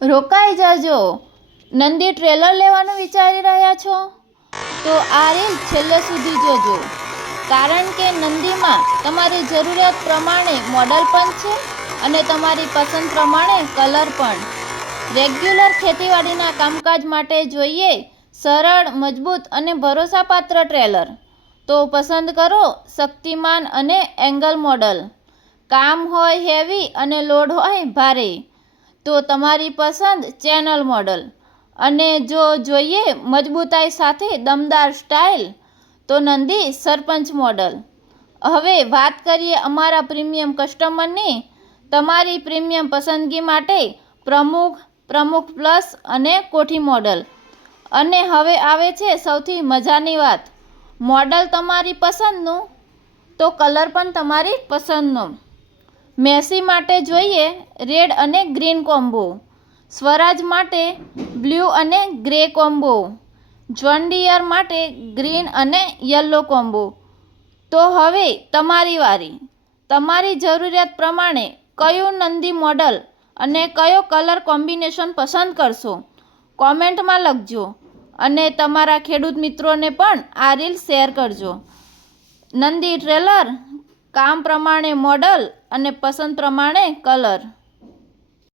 રોકાઈ જજો. નંદી ટ્રેલર લેવાનું વિચારી રહ્યા છો તો આ રીલ છેલ્લે સુધી જોજો, કારણ કે નંદીમાં તમારી જરૂરિયાત પ્રમાણે મોડલ પણ છે અને તમારી પસંદ પ્રમાણે કલર પણ. રેગ્યુલર ખેતીવાડીના કામકાજ માટે જોઈએ સરળ, મજબૂત અને ભરોસાપાત્ર ટ્રેલર તો પસંદ કરો શક્તિમાન અને એંગલ મોડલ. કામ હોય હેવી અને લોડ હોય ભારે તો તમારી પસંદ ચેનલ મોડલ. અને જો જોઈએ મજબૂતાઈ સાથે દમદાર સ્ટાઇલ તો નંદી સરપંચ મોડલ. હવે વાત કરીએ અમારા પ્રીમિયમ કસ્ટમરની. તમારી પ્રીમિયમ પસંદગી માટે પ્રમુખ, પ્રમુખ પ્લસ અને કોઠી મોડલ. અને હવે આવે છે સૌથી મજાની વાત, મોડલ તમારી પસંદનું તો કલર પણ તમારી પસંદનો. મેસી માટે જોઈએ રેડ અને ગ્રીન કોમ્બો, સ્વરાજ માટે બ્લુ અને ગ્રે કોમ્બો, જોન ડિયર માટે ગ્રીન અને યલો કોમ્બો. તો હવે તમારી વારી. તમારી જરૂરિયાત પ્રમાણે કયું નંદી મોડલ અને કયો કલર કોમ્બિનેશન પસંદ કરશો કોમેન્ટમાં લખજો અને તમારા ખેડૂત મિત્રોને પણ આ રીલ શેર કરજો. નંદી ટ્રેલર, કામ પ્રમાણે મોડલ અને પસંદ પ્રમાણે કલર.